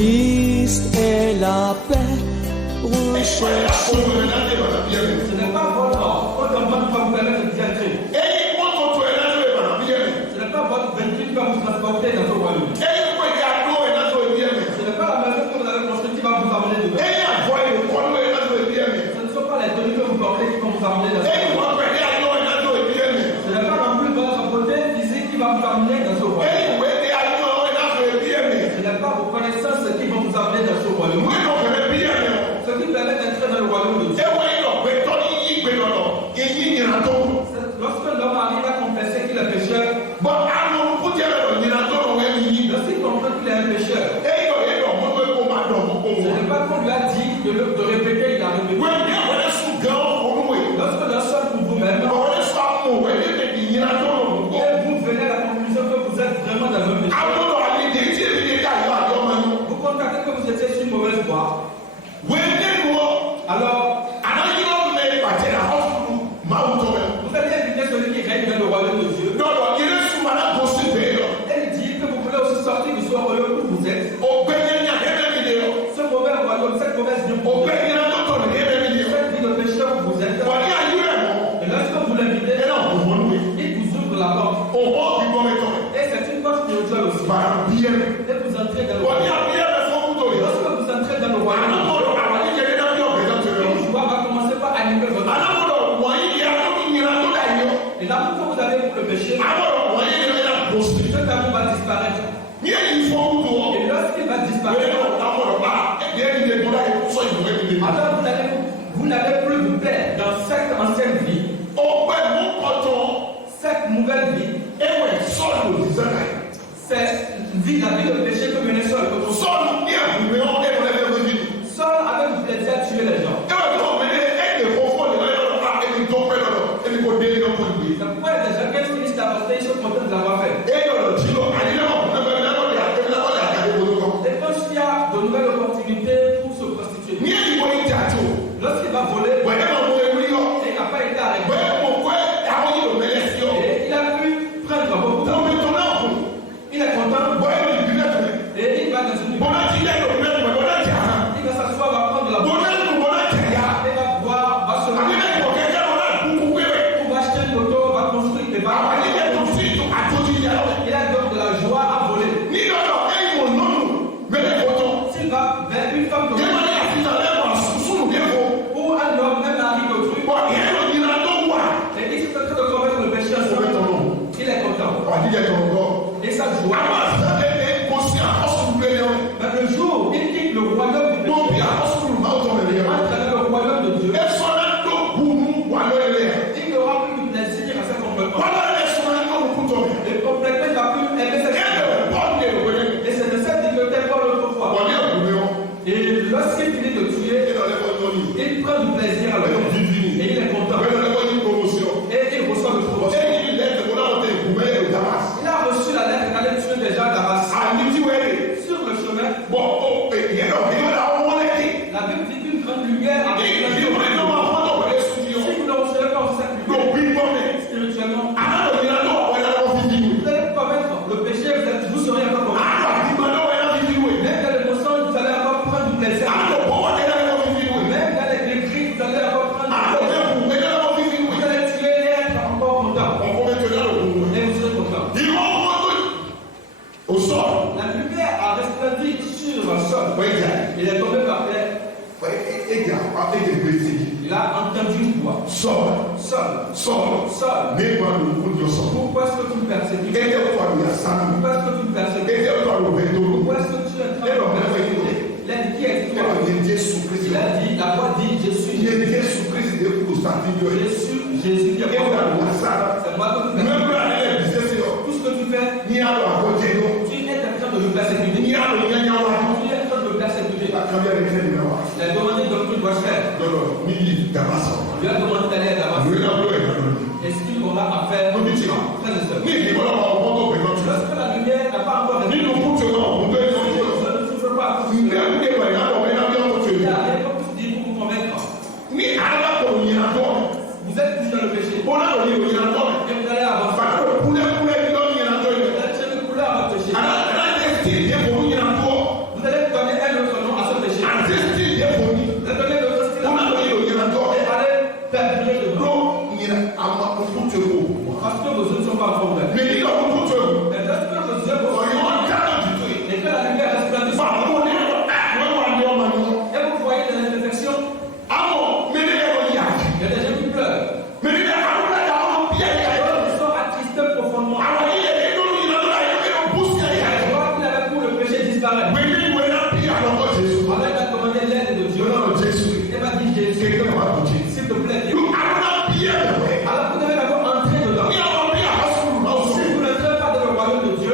Christ est la paix. Recherche. Ce n'est pas votre campagne qui va vous permettre de bien créer. Ce n'est pas votre véhicule qui va vous transporter dans ce royaume. Ce n'est pas la maison que vous avez construite qui va vous amener dedans. Ce ne sont pas les tenues que vous portez qui vont vous amener dans ce royaume. Ce n'est pas non plus votre beauté physique qui va vous amener dans ce royaume. Ce n'est pas vos connaissances qui vont vous amener dans ce royaume. Ce qui permet d'entrer dans le royaume de Dieu. Lorsque l'homme arrive à confesser qu'il est pécheur, lorsqu'il comprend qu'il est un pécheur, ce n'est pas qu'on lui a dit de répéter, il a répété. Lorsque l'on sort pour vous-même, et vous venez à la conclusion que vous êtes vraiment dans un péché, vous constatez que vous étiez sur une mauvaise voie. Alors, vous allez inviter celui qui règne dans le royaume de Dieu. Elle dit que vous voulez aussi sortir du royaume où vous êtes. Ce mauvais royaume, cette mauvaise vie, cette vie de péché où vous êtes. Et lorsque vous l'invitez, il vous ouvre la porte. Et c'est une porte spirituelle aussi. Et vous entrez dans le royaume. Lorsque vous entrez dans le royaume, la joie va commencer par animer votre vie. Et l'amour que vous avez pour le péché, cet amour va disparaître. Et lorsqu'il va disparaître, alors vous n'allez plus vous plaire dans cette ancienne vie, cette nouvelle vie. C'est la vie de péché que menait Saul. Saul avait du plaisir à tuer les gens. C'est pourquoi les gens qui finissent d'avorter, ils sont contents de l'avoir fait. Et quand il y a de nouvelles opportunités pour se prostituer, lorsqu'il va voler, et il n'a pas été arrêté, et il a pu prendre beaucoup de temps. Il est content, et il va dans une il va s'asseoir, va prendre la boîte, et va boire, va se marier, va acheter une moto, va construire des barres. Il a donc de la joie à voler. S'il va vers une femme de ou un homme, même mari d'autrui, et il s'est en train de commettre le péché à son nom, il est content. Et sa joie. Mais le jour où il quitte le royaume du péché, il entre dans le royaume de Dieu, il n'aura plus de plaisir à ses comportements. Et complètement, il va plus aimer cette vie. Et c'est de cette vie que tel Paul autrefois. Et lorsqu'il finit de tuer, il prend du plaisir à l'homme. Et il est content. Et il reçoit le promotion. Il a reçu la lettre qu'allait tuer déjà à Damas. Sur le chemin, la Bible dit qu'une grande lumière a été. Si vous ne recevez pas cette lumière, spirituellement, vous allez commettre le péché, vous serez encore commettre. Même dans le mensonge, vous allez encore prendre du plaisir. Même dans les gris, vous allez encore prendre du plaisir. Vous allez tuer et être encore content. Et vous serez content. La lumière a resplendi sur le sol. Il est tombé par terre. Il a entendu une voix. Saul. Pourquoi est-ce que tu me persécutes? Pourquoi est-ce que tu me persécutes? Pourquoi est-ce que tu es en train de me persécuter? Il a dit qui est-ce que il a dit, la voix dit, je suis Jésus qui est c'est moi que tu persécutes. Tout ce que tu fais, tu es en train de me persécuter. Tu es en train de me persécuter. Il a demandé donc tu dois faire. Il lui a demandé d'aller à Damas. Est-ce qu'il aura à faire? Frère et sœur. Lorsque la lumière n'a pas encore été, je ne souffre pas. Il n'y a rien que tu dis pour vous convaincre. Vous êtes plus dans le péché. Et vous allez avancer. Vous allez chercher le poulet à votre péché. Vous allez donner Nazareth. Avec la commandé l'aide de Dieu. Et m'a dit Jésus, s'il te plaît, Dieu. Alors vous devez d'abord entrer dedans. Si vous n'entrez pas dans le royaume de Dieu,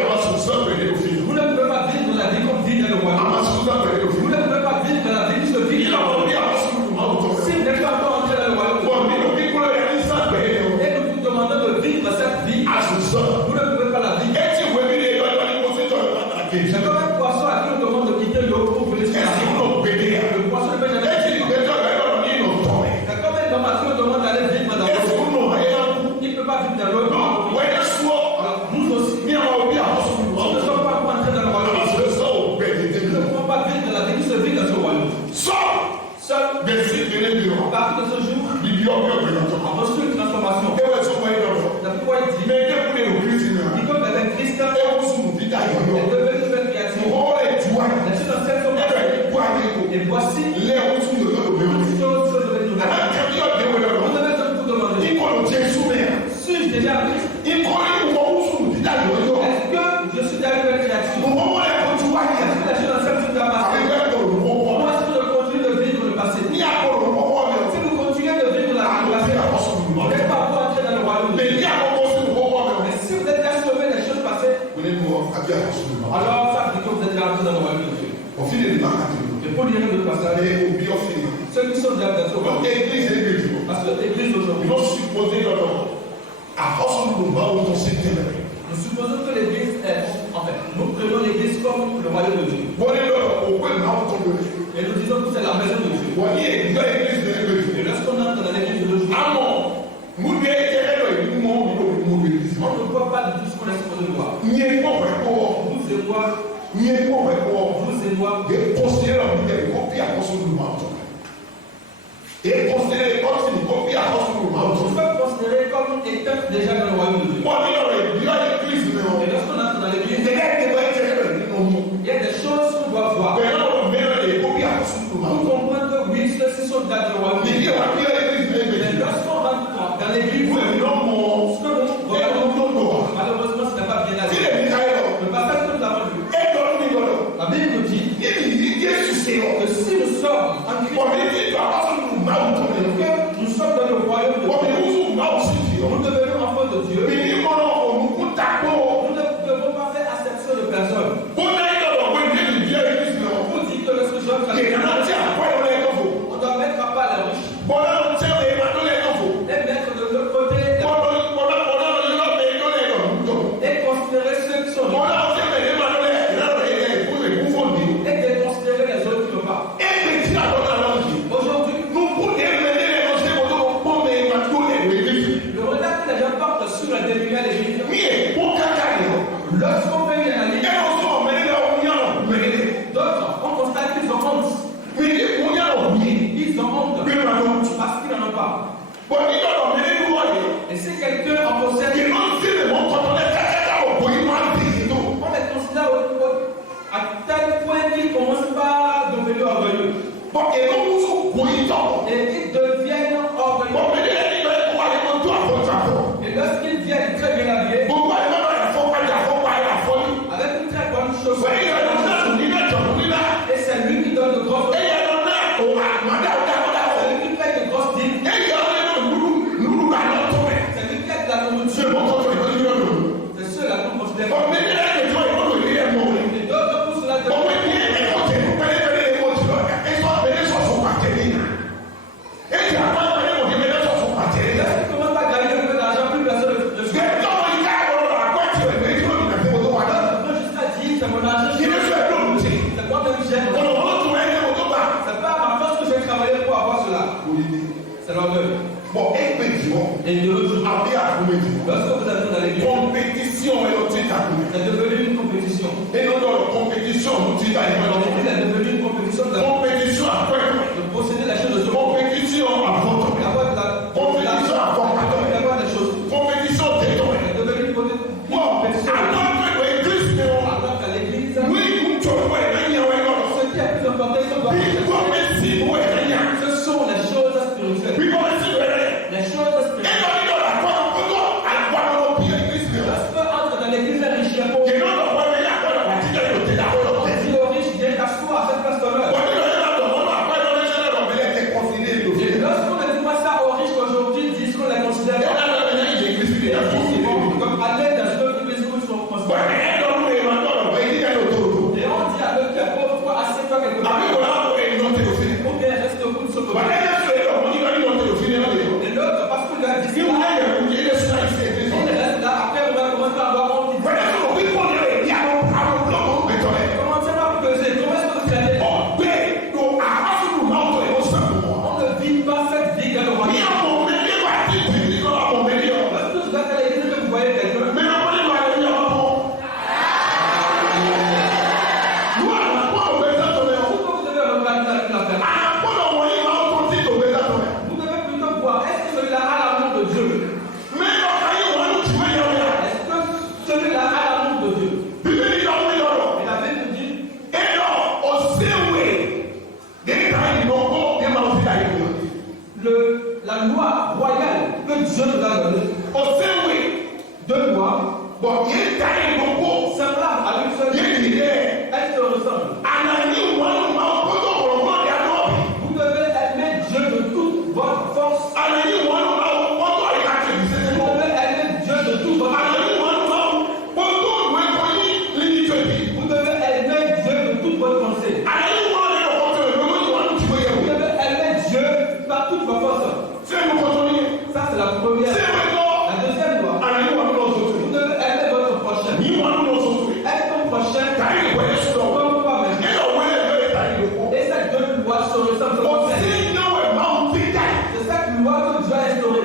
vous ne pouvez pas vivre la vie comme vit dans le royaume. Vous ne pouvez pas vivre la vie qui se vit dans le royaume. Si vous n'êtes pas encore entré dans le royaume de Dieu, et nous vous demandons de vivre cette vie, vous ne pouvez pas la vivre. C'est comme un poisson à qui on demande de quitter l'eau pour venir sur la rive. Le poisson ne peut jamais quitter l'eau. C'est comme un homme à qui on demande d'aller vivre dans l'eau. Il ne peut pas vivre dans l'eau. Alors nous aussi, nous ne sommes pas entrés dans le royaume. Nous ne pouvons pas vivre dans la vie qui se vit dans ce royaume. Seul, à partir de ce jour, on reçoit une transformation. C'est pourquoi il dit, il comme un Christ est devenu une créature. Les choses anciennes sont passées. Et voici toutes choses devenues nouvelles. Vous devez vous demander, suis-je déjà un Christ? Est-ce que je suis déjà une nouvelle créature? Est-ce que les choses anciennes sont passées? Comment est-ce que je continue de vivre le passé? Si vous continuez de vivre la vie passée, vous n'êtes pas pour entrer dans le royaume. Mais si vous êtes déjà sauvé des choses passées, alors ça veut dire que vous êtes déjà entré dans le royaume de Dieu. Et pour lire le passage, ceux qui sont déjà dans ce royaume, parce que l'église aujourd'hui, nous supposons que l'église est, en fait, nous prenons l'église comme le royaume de Dieu. Et nous disons que c'est la maison de Dieu. Et lorsqu'on entre dans l'église de Dieu, on ne voit pas du tout ce qu'on est supposé voir. Vous et moi, on peut considérer comme étant déjà dans le royaume de Dieu. Et lorsqu'on entre dans l'église, il y a des choses qu'on doit voir. Nous comprenons que oui, ceux-ci sont dans le royaume de Dieu. Mais lorsqu'on rentre dans l'église, malheureusement, ce n'est pas bien assez. Le passage que nous avons lu, la Bible nous dit que si nous sommes en Christ, que nous sommes dans le royaume de Dieu, nous devenons enfants de Dieu. Nous ne devons pas faire acception de personne. Pour dire que lorsque je vais on doit mettre papa à la riche et mettre de l'autre côté et considérer ceux qui sont riches et déconsidérer les autres qui n'ont pas. Aujourd'hui, le regard que les gens portent sur la déluge à l'église, lorsqu'on fait une analyse, d'autres, on constate qu'ils ont honte. Ils ont honte parce qu'ils n'en ont pas. Et si quelqu'un en possède, on les considère à tel point qu'ils ne commencent pas à devenir orgueilleux. Et ils deviennent orgueilleux. Et lorsqu'ils viennent très bien habillés, avec une très bonne chose, et c'est lui qui donne de grosses dîmes. C'est lui qui fait de grosses dîmes. C'est lui qui aide la nourriture. C'est ceux-là qu'on considère. Et d'autres pour cela comment pas gagner un peu d'argent, plus personne ne le fait. Jusqu'à dire, c'est mon argent. C'est moi-même qui j'aime. C'est pas ma force que j'ai travaillé pour avoir cela. C'est l'orgueil. Et de l'autre jour, lorsque vous êtes dans l'église, c'est devenu une compétition. L'église est devenue une compétition de posséder la chose de ce monde. D'avoir des choses. C'est devenu une compétition. Alors qu'à l'église, ce qui est plus important, ce sont les choses spirituelles. Les choses spirituelles. Lorsque entre dans l'église, un riche Comme pas même. Et cette deux lois se ressemblent. C'est cette loi que Dieu a instaurée.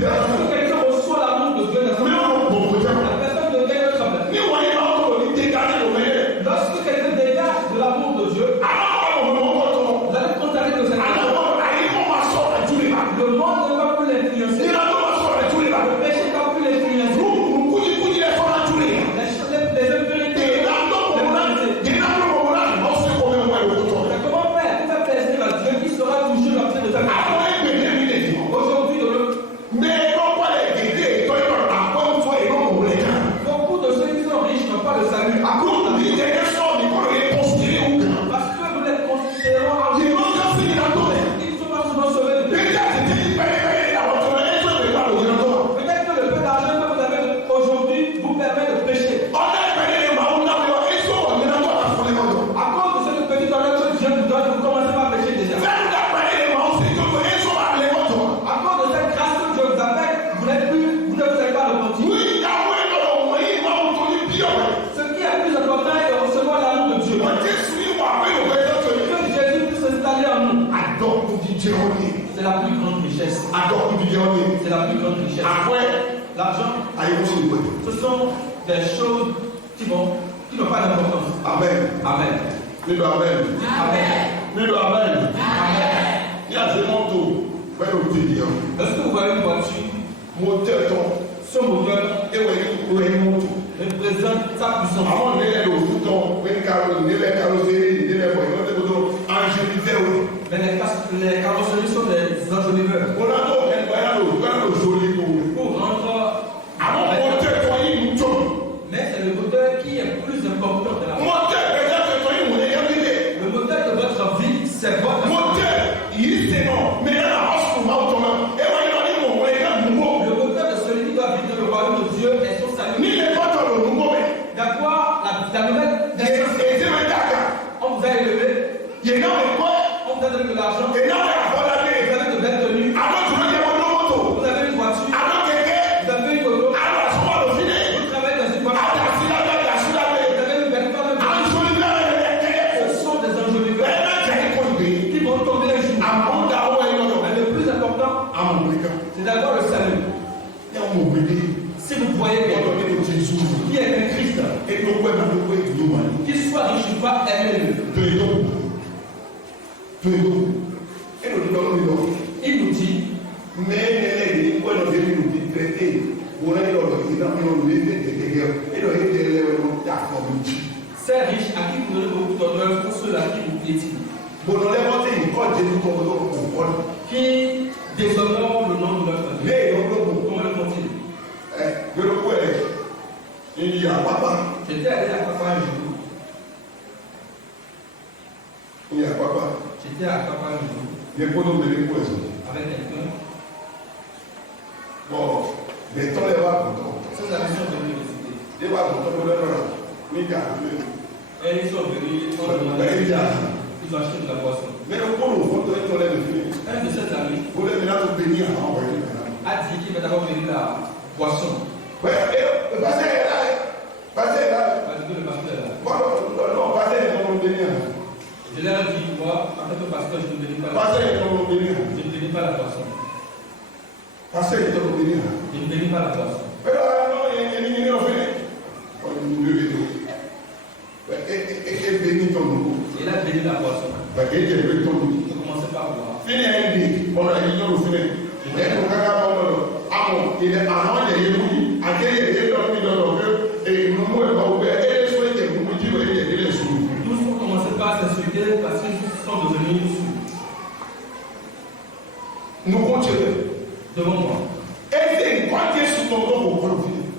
Lorsque quelqu'un reçoit l'amour de Dieu dans sa vie, la personne devient un travail. Lorsque quelqu'un dégage de l'amour de Dieu, vous allez constater que c'est le monde ne va plus l'influencer. Le péché ne va plus l'influencer. Les impurités. Mais comment faire pour faire plaisir à Dieu qui sera toujours l'objet de ta vie? Aujourd'hui, beaucoup de ceux qui sont riches n'ont pas le salut. Parce que vous les considérez en Ils ne sont pas souvent sauvés. Peut-être que le peu d'argent que vous avez aujourd'hui vous permet de pécher. À cause de cette petite honneur que Dieu vous donne, vous commencez par pécher déjà. À cause de cette grâce que Dieu vous appelle, vous ne vous avez pas repenti. Ce qui est plus important est de recevoir l'amour de Dieu. Que Jésus puisse s'installer en nous. C'est la plus grande richesse. C'est la plus grande richesse. L'argent, ce sont des choses qui n'ont pas d'importance. Amen. Amen. Amen. Amen. Est-ce que vous voyez une voiture? Son moteur représente sa puissance. Mais les carrosseries sont des enjoliveurs. Pour rendre mais c'est le moteur qui est plus important de la vie. Le moteur de votre vie, c'est votre moteur. Le moteur de celui qui doit vivre dans le royaume de Dieu est son salut. D'avoir la nouvelle naissance. On vous a élevé. On vous a donné de l'argent. Vous avez de belles tenues. Vous avez une voiture. Vous avez une auto. Vous travaillez dans une voiture. Vous avez une belle femme. Ce sont des enjoliveurs qui vont tomber un jour. Mais le plus important, c'est d'avoir le salut. Si vous voyez quelqu'un qui est un Christ, qu'il soit riche ou pas, aimez-le. Il nous dit, c'est riche à qui vous donnez beaucoup d'honneur pour ceux-là qui vous piétinent. Qui déshonorent le nom de leur famille. Comment le font-ils? J'étais allé à Papa un jour. J'étais à Papa un jour. Avec quelqu'un. Ces amis sont venus visiter. Et ils sont venus, ils ont acheté de la boisson. Un de ces amis a dit qu'il va d'abord venir la boisson. Parce que le pasteur est là. Je leur ai dit, moi, en tant que pasteur, je ne bénis pas la boisson. Je ne bénis pas la boisson. Je ne bénis pas la boisson. Il a béni la boisson. Il commençait par boire. Tous ont commencé par s'insulter parce qu'ils sont devenus sous. Nous continuons. Devant moi.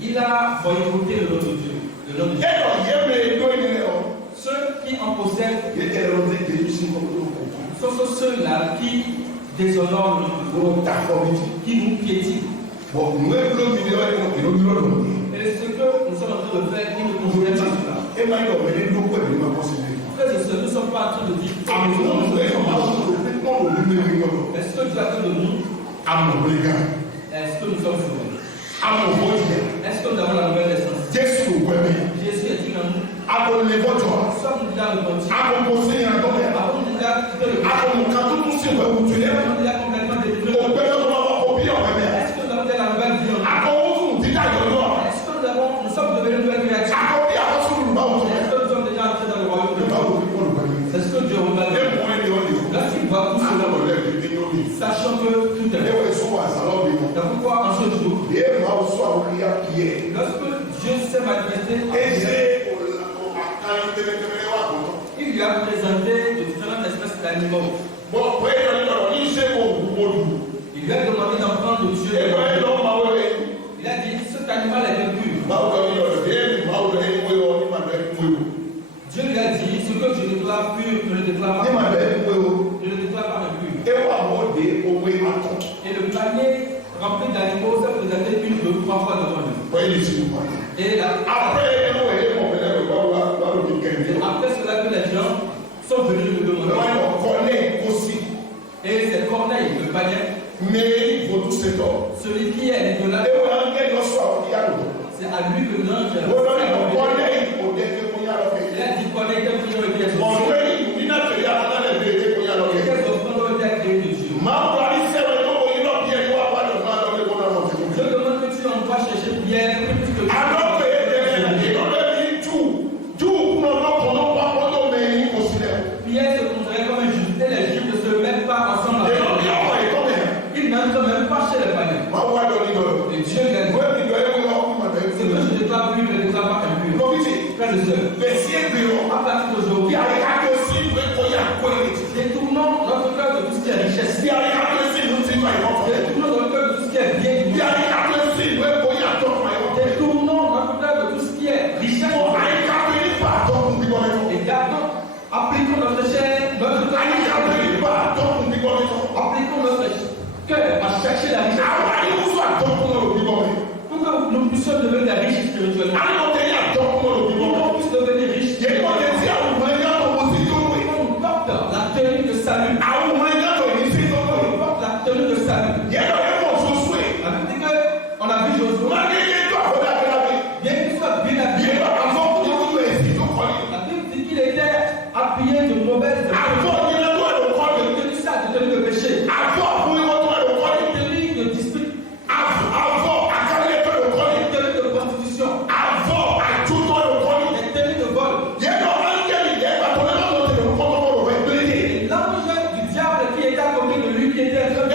Il a voyouté le nom de Dieu. Le nom de Dieu. Ceux qui en possèdent sont ceux-là qui déshonorent le nom de Dieu, qui nous piétinent. Et ce que nous sommes en train de faire, qui nous considèrent pas cela. Frères et sœurs, nous ne sommes pas en train de dire est-ce que Dieu attend de nous? Est-ce que nous sommes sauvés? Est-ce que nous avons la nouvelle naissance? Jésus est dit en nous. sommes déjà repentis. Avons déjà quitté le péché. Avons déjà complètement délivrés. Est-ce que nous avons fait la nouvelle vie en nous? Est-ce que nous sommes devenus nouvelles créatures? Est-ce que nous sommes déjà entrés dans le royaume de Dieu? C'est ce que Dieu regarde. Lorsqu'il voit tout cela, sachant que tout est bon. C'est pourquoi en ce jour, lorsque Dieu s'est manifesté, il lui a présenté de différentes espèces d'animaux. Il lui a demandé d'en prendre de Dieu. Il a dit, cet animal est impur. Dieu lui a dit, ce que je déclare pur, je le déclare pas impur. Je le déclare pas impur. Et le panier rempli d'animaux s'est présenté une, deux, trois fois devant lui. Et là, après cela que les gens sont venus me demander. Et c'est Corneille, le panier. Celui qui est là, c'est à lui que l'ange a dit Corneille, quel prière était quelles offrandes ont été créées de Dieu. Je demande que tu envoies chercher Pierre, Pierre se considérait comme un juif, et les juifs ne se mettent pas ensemble. Ils n'entrent même pas chez les païens. Et Dieu lui a dit, ce que je déclare pur, je ne déclare pas impur. Frères et sœurs, à partir d'aujourd'hui, détournons notre cœur de tout ce qui est richesse. Détournons notre cœur de tout ce qui est bien. Détournons notre cœur de tout ce qui est richesse. Et gardons, appliquons notre chair, notre cœur. Appliquons notre cœur à chercher la richesse. Pour que nous puissions devenir riches spirituellement. Pour qu'on puisse devenir riches. On porte la tenue de salut. On porte la tenue de salut. On a vu Josué. Bien qu'il soit bien habillé. La Bible dit qu'il était appuyé de mauvaises de tenue de péché. De tenue de dispute. De tenue de prostitution. De tenue de vol. Et l'ange du diable qui était à côté de lui, qui était en train de...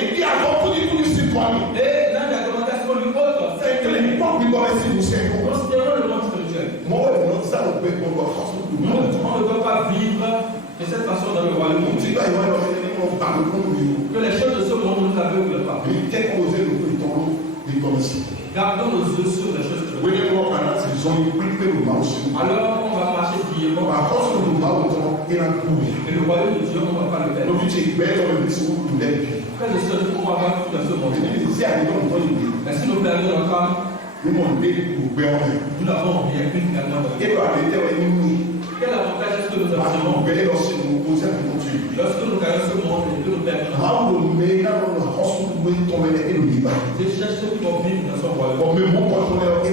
Et l'ange a demandé à ce qu'on lui ôte cette tenue. Considérons le monde spirituel. On ne doit pas vivre de cette façon dans le royaume. Que les choses de ce monde nous aveuglent pas. Gardons nos yeux sur les choses de ce monde. Alors on va marcher fièrement. Et le royaume de Dieu, on ne va pas le perdre. Frères et sœurs, on va avoir tout dans ce monde. Mais si nous perdons notre âme, nous n'avons rien pu finalement. Quel avantage est-ce que nous avons lorsque nous gagnons ce monde et que nous perdons? Je cherche ceux qui vont vivre dans son royaume. Et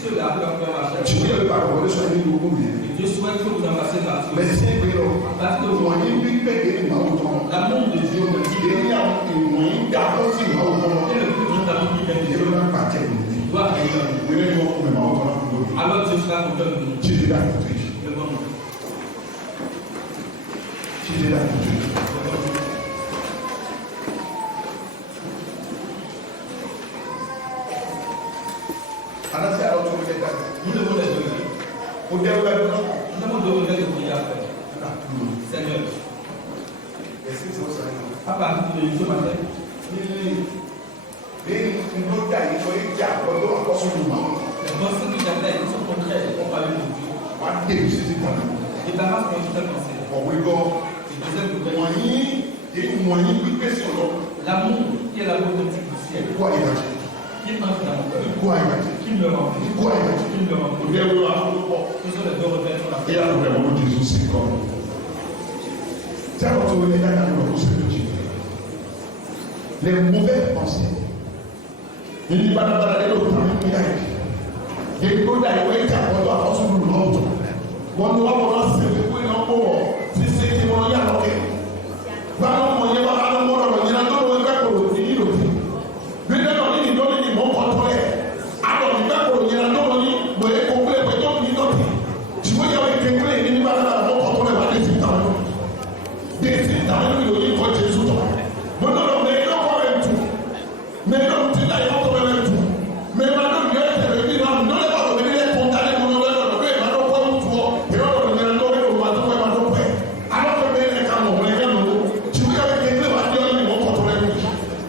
ceux-là peuvent faire la chair. Et Dieu souhaite que vous en fassiez partie. À partir d'aujourd'hui, l'amour de Dieu est le plus grand amour qui vient de Dieu. Doit alors Dieu sera content de nous. Nous devons les donner. Nous devons donner de prière à faire. Seigneur. À partir de ce matin. Les pensées que j'avais sont contraires au royaume de Dieu. Débarrasse mon tout pensée. L'amour qui est l'amour de Dieu. Qui entre dans mon cœur. Qui me remplit. Qui me remplit. Ce sont les deux repères sur la les mauvaises pensées. Il dit pas They know that when they are going to also do love. One more one say we no go. Say they want ya okay. Ba mo ye ba no mo ro ni na to we ka ko ni lo ti. Bí de no ni do ni mo ko to e. A do ni ka ko ni na to ni bo e ko ple pe to ni do ti. Ti mo ya we ke ple ni ba na mo ko to le ba de ti ta no. De ti ta no ni lo ni ko Jesu to. Mo no no me no ko e tu. Me no ti da yo to e tu. Me ma no ye te be ni ma no le ba ko ni le ko ta le mo no le no be ma no ko mu tu o. E no no ni na no le ko ma to ma no pe. A no ko be ne ka mo mo le no. Ti mo ya we ke ple ba de ni mo ko to le ni.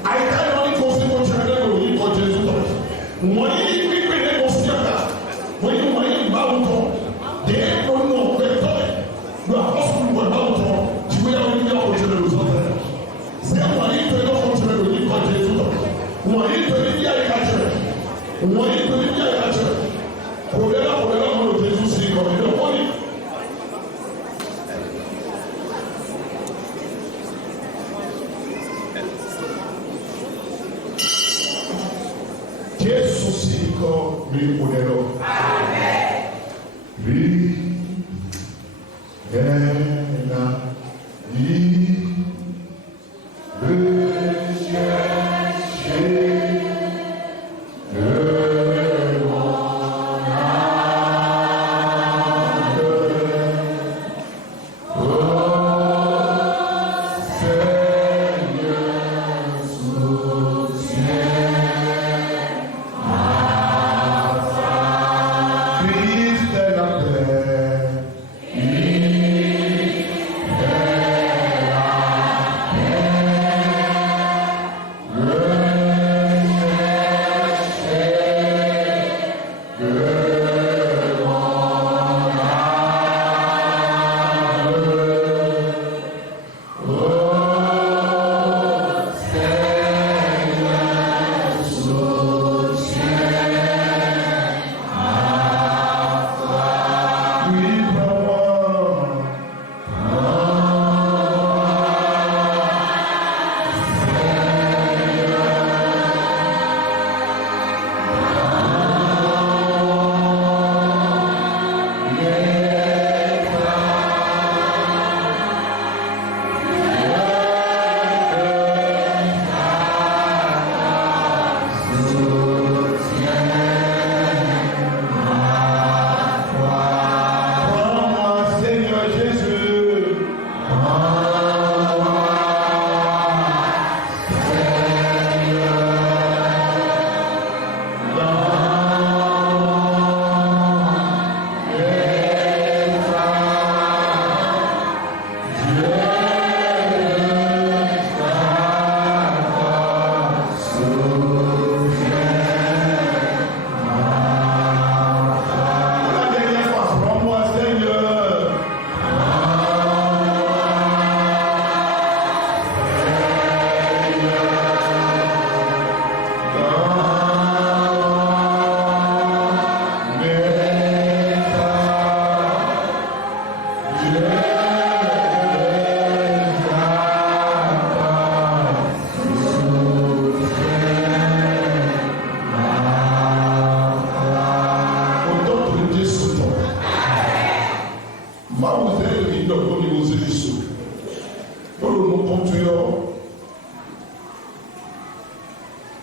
Ai ta no ni ko se ko che le lo ni ko Jesu to. Mo ni ni pe ne ko si aka. Mo ni ba u to. De ko no pe to. Do a ko su ko ba u to. Ti mo ya we ni ko che le lo so. Se mo ni to no ko che le lo ni ko Jesu to. Mo ni to ni ya ka che. Mo ni to ni ya ka che. Ko le la mo lo Jesu si ko ni do ko ni. Jesu si ko mi poderò. Amen.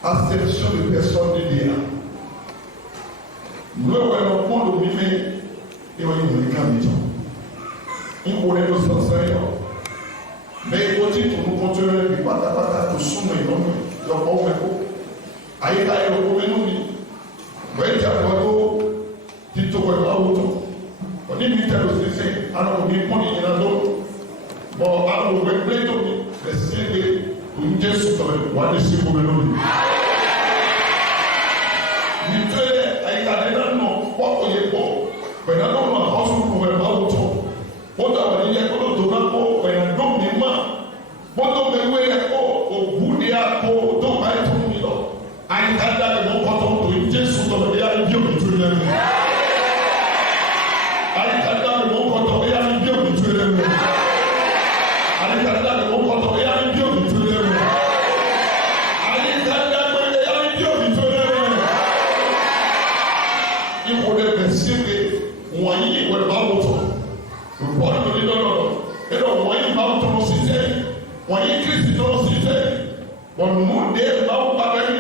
Acception de personne de Dieu. Nous avons un monde où et on est dans les camps. Il faut les nos enseignants. Mais il faut dire que nous continuons à pas tout soumettre. Donc, on fait quoi? Aïe, aïe, on fait nous. Vous voyez, tu te vois pas autant. On est militaire aussi, alors on est pour les gens. Bon, alors on va plein de mais c'est que nous disons que on va laisser pour le nom. Nous faisons avec la dénonce, quoi qu'on y ait pas. Maintenant, on va pas se trouver pas autant. On doit aller à côté de la peau, on a donc des mains. On doit aller à côté au bout de la peau, donc à être au milieu. À l'intérieur de mon patron, nous disons que nous allons bien me tuer. À l'intérieur de mon patron, nous allons bien me tuer. À l'intérieur de mon patron, nous allons bien me tuer. À l'intérieur de mon patron, nous allons bien me tuer. Il faut wọ̀nyí ìwé bá wò tọ̀ rúbọ̀dù lórí lọ́dọ̀ ẹ̀dọ̀ wọ̀nyí bá wò tọ̀ sí sẹ́yìn wọ̀nyí kristi tọ̀ sí sẹ́yìn wọ́n mú dé bá wò bá bẹ́ẹ̀